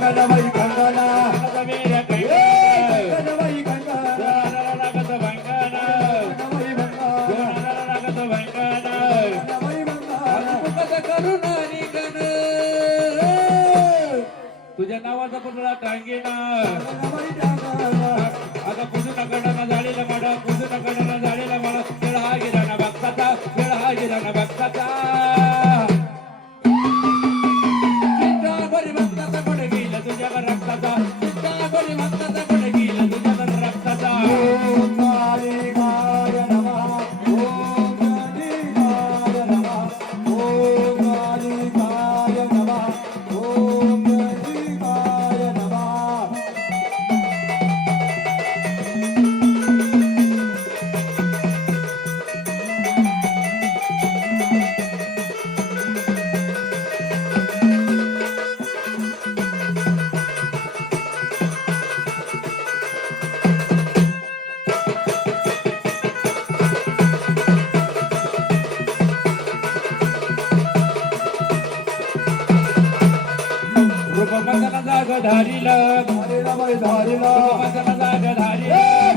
कंगनबाई कंगना वीर कंगनबाई कंगना लागत भंगन कंगनबाई कंगना लागत भंगन कंगनबाई कंगना करुणा निघन तुझ्या नावाचा पुतळा टांगेना कंगनबाई कंगना आता पुसून कडनं झालेला माडा पुसून कडनं झालेला माडा खेळ हा गेला ना भक्ताचा खेळ हा गेला ना भक्ताचा चिंता बरी भक्ताचा कोणी गेला तुझ्या रक्ताचा चिंता बरी भक्ताचा कोणी गेला तुझ्या रक्ताचा ओम कालिकाय नमः ओम कालिकाय नमः ओम कालिकाय नमः ओम कालिकाय नमः रूपमंदन जाग धारिल धारिला बाई धारिला रूपमंदन जाग धारिल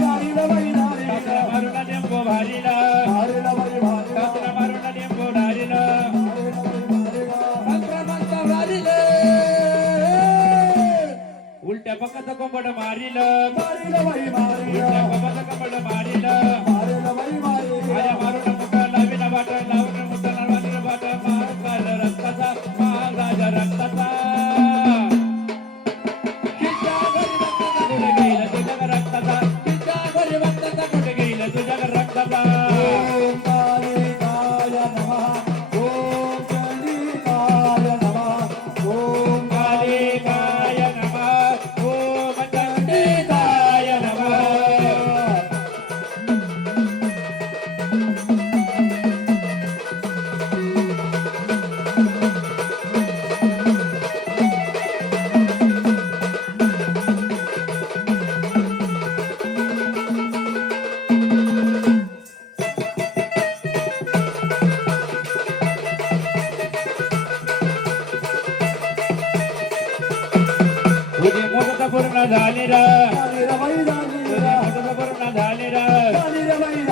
धारिला बाई धारिला मारून लिंबू भारिल धारिला बाई धारिला कात्र मारून लिंबू धारिल धारिला बाई धारिला संक्रमंत भारिल उलट्या पकाचं कोंबड मारिल धारिला बाई मारिला उलट्या पकाचं कोंबड मारिल धारिला बाई मारिला आया मारून मुठा लाविन बाट लावून मुठा लावून बाट महाकाल रक्ताचा महाराज रक्ताचा किल्ला घरी रक्ताचा कुठे गेला तुझ्या रक्ताचा किल्ला घरी रक्ताचा कुठे गेला तुझ्या रक्ताचा ओम कालिकाय नमः ओम कालिकाय नमः ओम कालिकाय नमः ओम चंडिकाय नमः तुझे मोठं पूर्ण झाले रा धारिला बाई धारिला मोठं पूर्ण झाले रा धारिला बाई